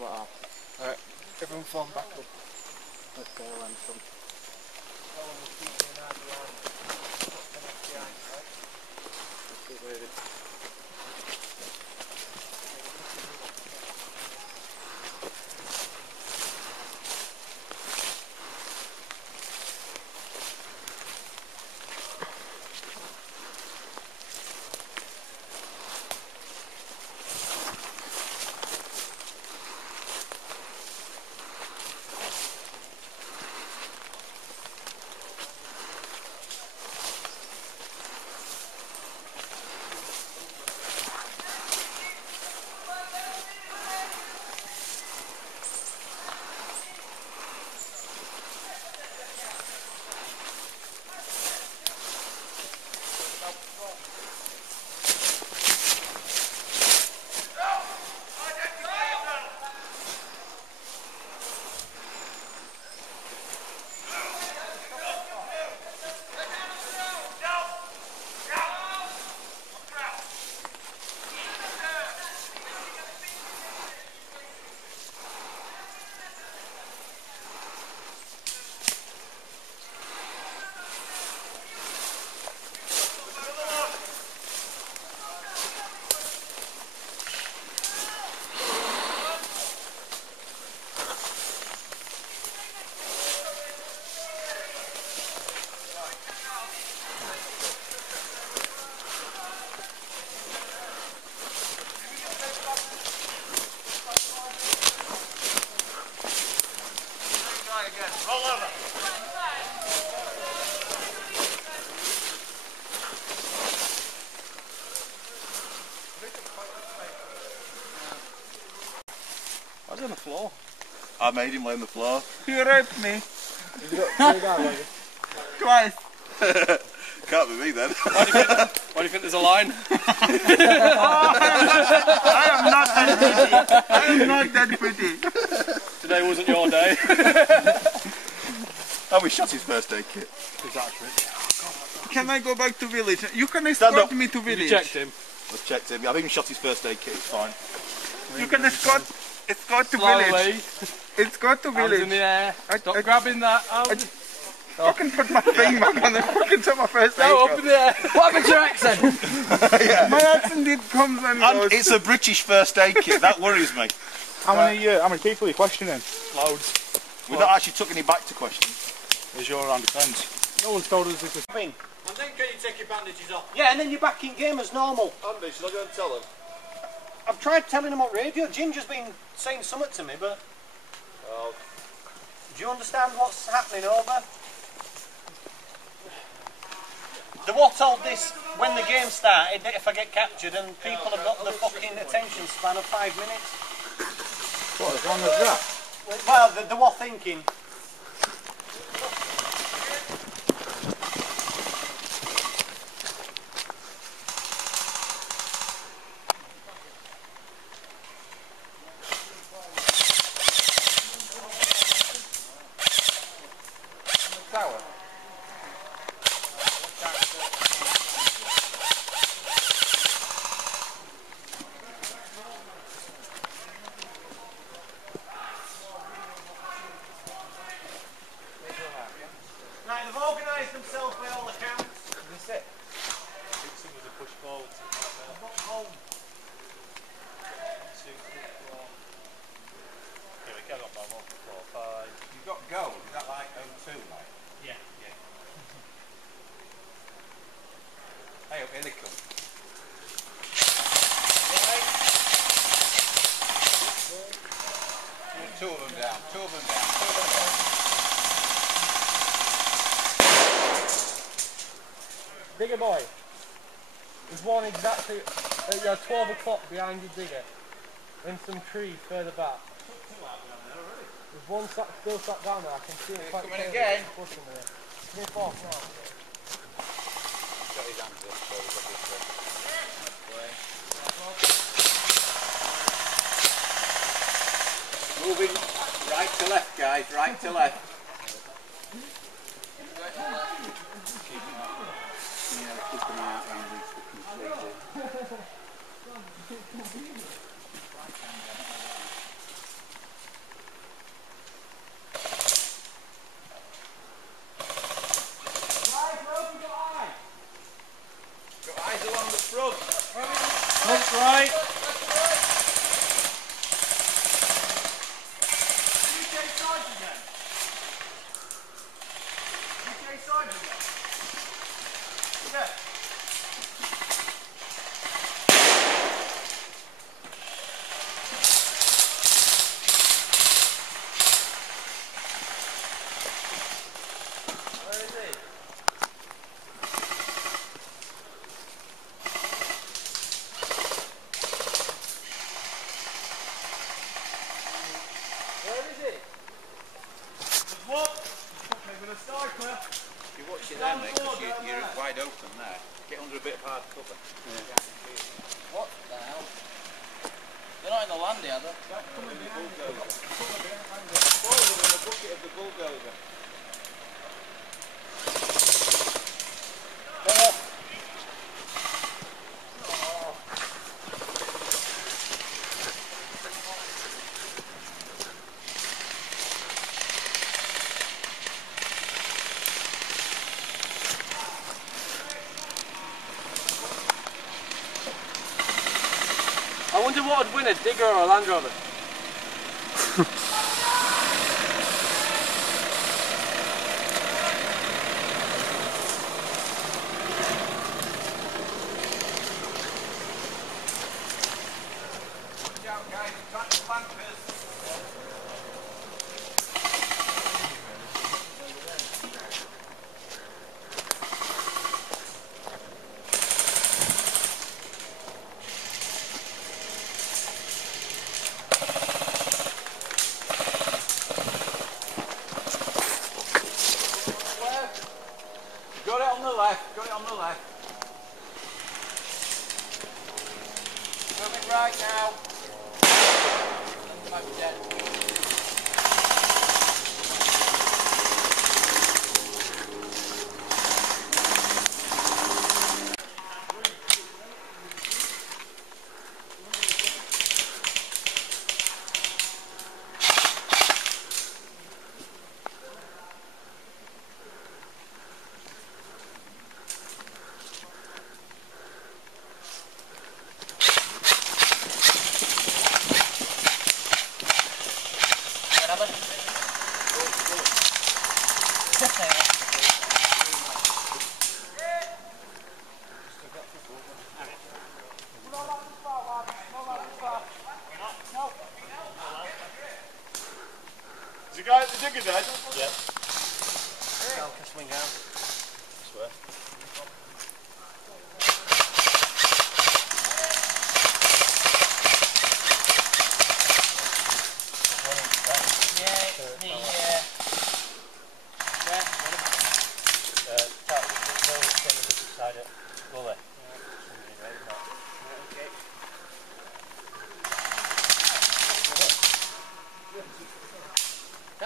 like that. Alright, everyone form back up. Let's go around some. Let's keep moving. I was on the floor. I made him lay on the floor. You raped me. Twice. Can't be me then. Why do you think there's a line? I am not that pretty. I am not that pretty. Today wasn't your day. And we shot his first aid kit. Exactly. Can I go back to village? You can escort me to village. You checked him. I've checked him. I've even shot his first aid kit. It's fine. You can escort to village. Escort to Hands village. in the air. Stop grabbing that. Fucking put my thing back on and fucking took my first aid. Go up in the air. What happened to your accent? Yeah. My accent did comes and goes. It's a British first aid kit. That worries me. How many people are you questioning? Loads. We've not actually took any back to question. Is your own defence? No one's told us if it's... And then can you take your bandages off? yeah, and then you're back in game as normal. Andy, should I go and tell him? I've tried telling him on radio. Ginger's been saying something to me, but... Oh. Do you understand what's happening over? They were told this when the game started, that if I get captured, and people have got the fucking attention span of 5 minutes. What, as long as that? Well, they were thinking... Right, they've organised themselves by all accounts. Is it? I think someone's a push forward. I've got home. 1, 2, 3, 4. Okay, we get on by 1, 4, 5. You've got gold, is that like 02 like? Yeah. Hey, up here they come. Two of them down, two of them down, two of them down. Digger boy, there's one exactly at your 12 o'clock behind your digger, in some trees further back. There's one still sat down there, I can see it quite coming clearly. again. Pushing there. Give me a fork now. Got his hands up, so he's obviously. Moving right to left, guys, right to left. Keep an eye out around these fucking trees. You're watching them, mate, because you're wide open there. Get under a bit of hard cover. What the hell? They're not in the landy, are they? Come in the bulldozer. Follow them in the bucket of the bulldozer. I wonder what would win, a digger or a Land Rover. Watch out, guys. Track the flankers. Got it on the left, got it on the left. Move it right now. Might be dead. Is the guy at the digger dead? Yeah. Swing down. Swear.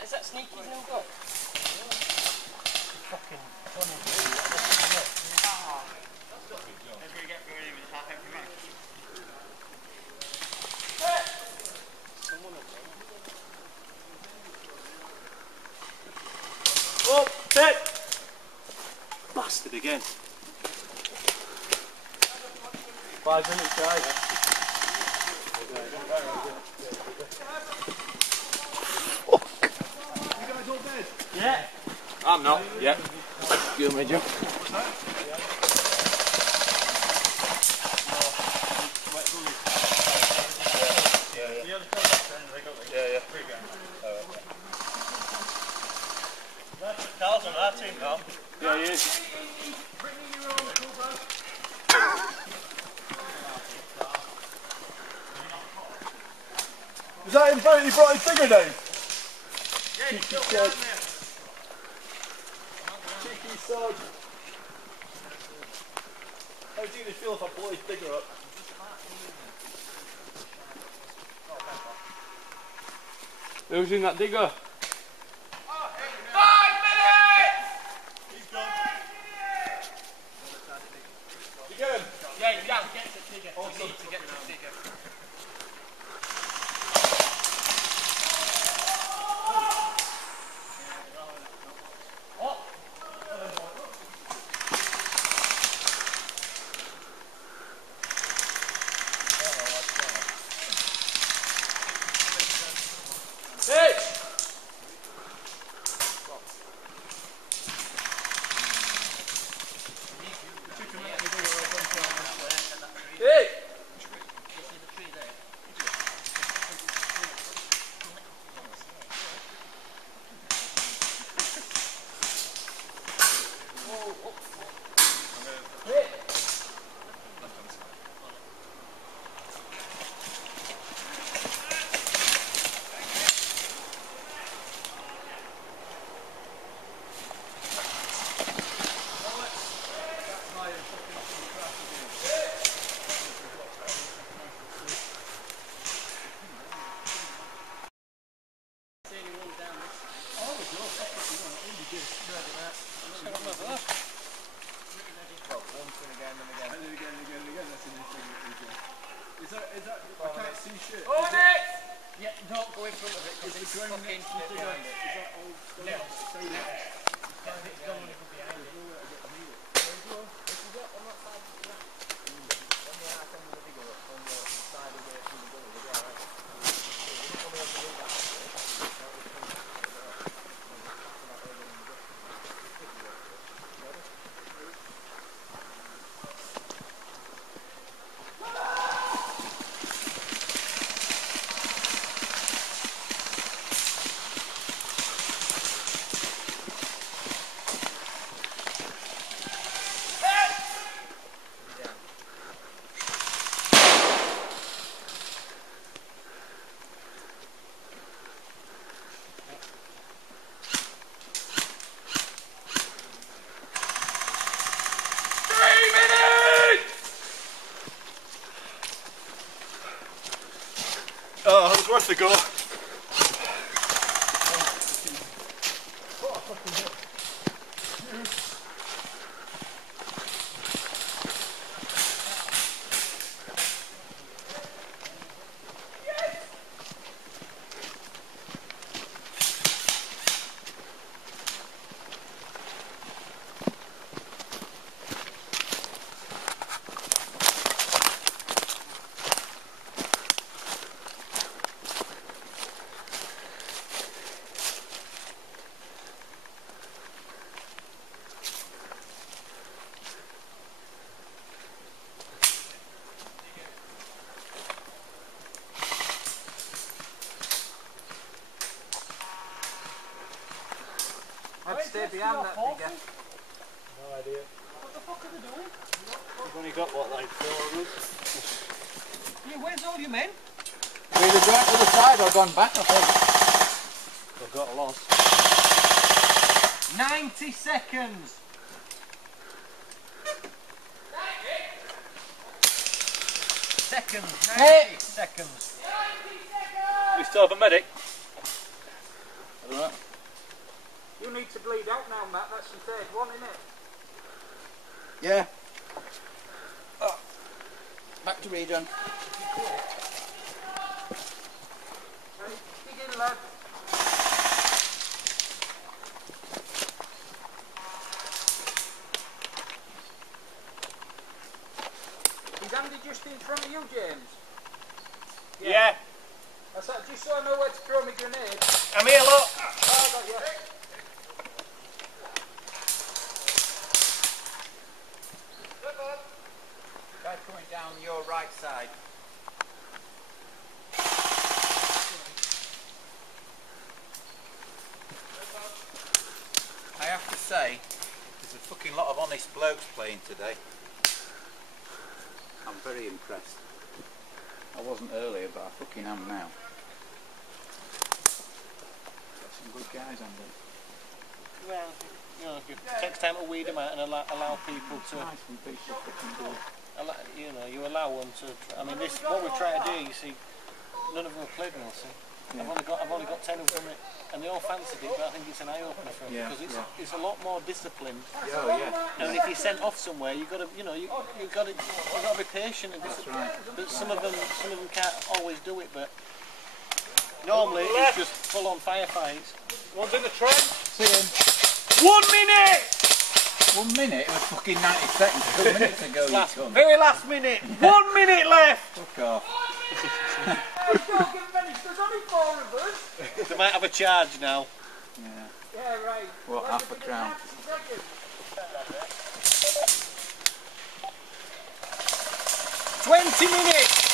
Is that Sneaky's new gun? Fucking funny. Oh, dead! Bastard again. 5 minutes drive. Yeah. I'm not. Yeah. You, Major. Carl's on our team now. Yeah, he is. Is that him? He brought his digger down? Yeah, he's still down there. Cheeky sod. How do you feel if I blow his digger up? Who's in that digger? 5 minutes! He's gone. You get him? Yeah, he's down. Get to the digger. We need to get to the digger. Hey! I can't see shit. On it! Yeah, don't go in front of it because it's fucking behind it. Is that all stone? It's going to go behind it. Oh, it was worth the go. I'd stay behind that figure. No idea. What the fuck are they doing? We've only got what, like 4 of us? Yeah, where's all your men? We've either gone to the side or gone back, I think. We've got lost. 90 seconds. Seconds. 90 seconds. We still have a medic. I don't know. You need to bleed out now, Matt. That's your third one, isn't it? Yeah. Oh. Back to regen. Dig in, lad. Is Andy just in front of you, James? Yeah. That's that, just so I know where to throw my grenade. I'm here, look. Oh, I got you. Guy coming down your right side. I have to say, there's a fucking lot of honest blokes playing today. I'm very impressed. I wasn't earlier, but I fucking am now. Got some good guys on there. Well, you know, it takes time to weed them out and allow people to, Nice when people fucking do it. you know, you allow them to. I mean, this what we're trying to do. You see, none of them have played Milsim. Yeah. I've only got 10 of them, and they all fancied it. But I think it's an eye opener for them Yeah, because yeah. it's a lot more disciplined. Oh yeah. And if you're sent off somewhere, you've got to, you know, you've got to be patient and That's disciplined. right. But some of them can't always do it. But normally it's just full-on firefights. One's in the trench. See him. 1 minute. 1 minute? It was fucking 90 seconds. 2 minutes ago you come. Very last minute. 1 minute left. Fuck off. Don't get finished, there's only 4 of us. They might have a charge now. Yeah. Yeah, right. What, half a crown? 90 seconds. 20 minutes.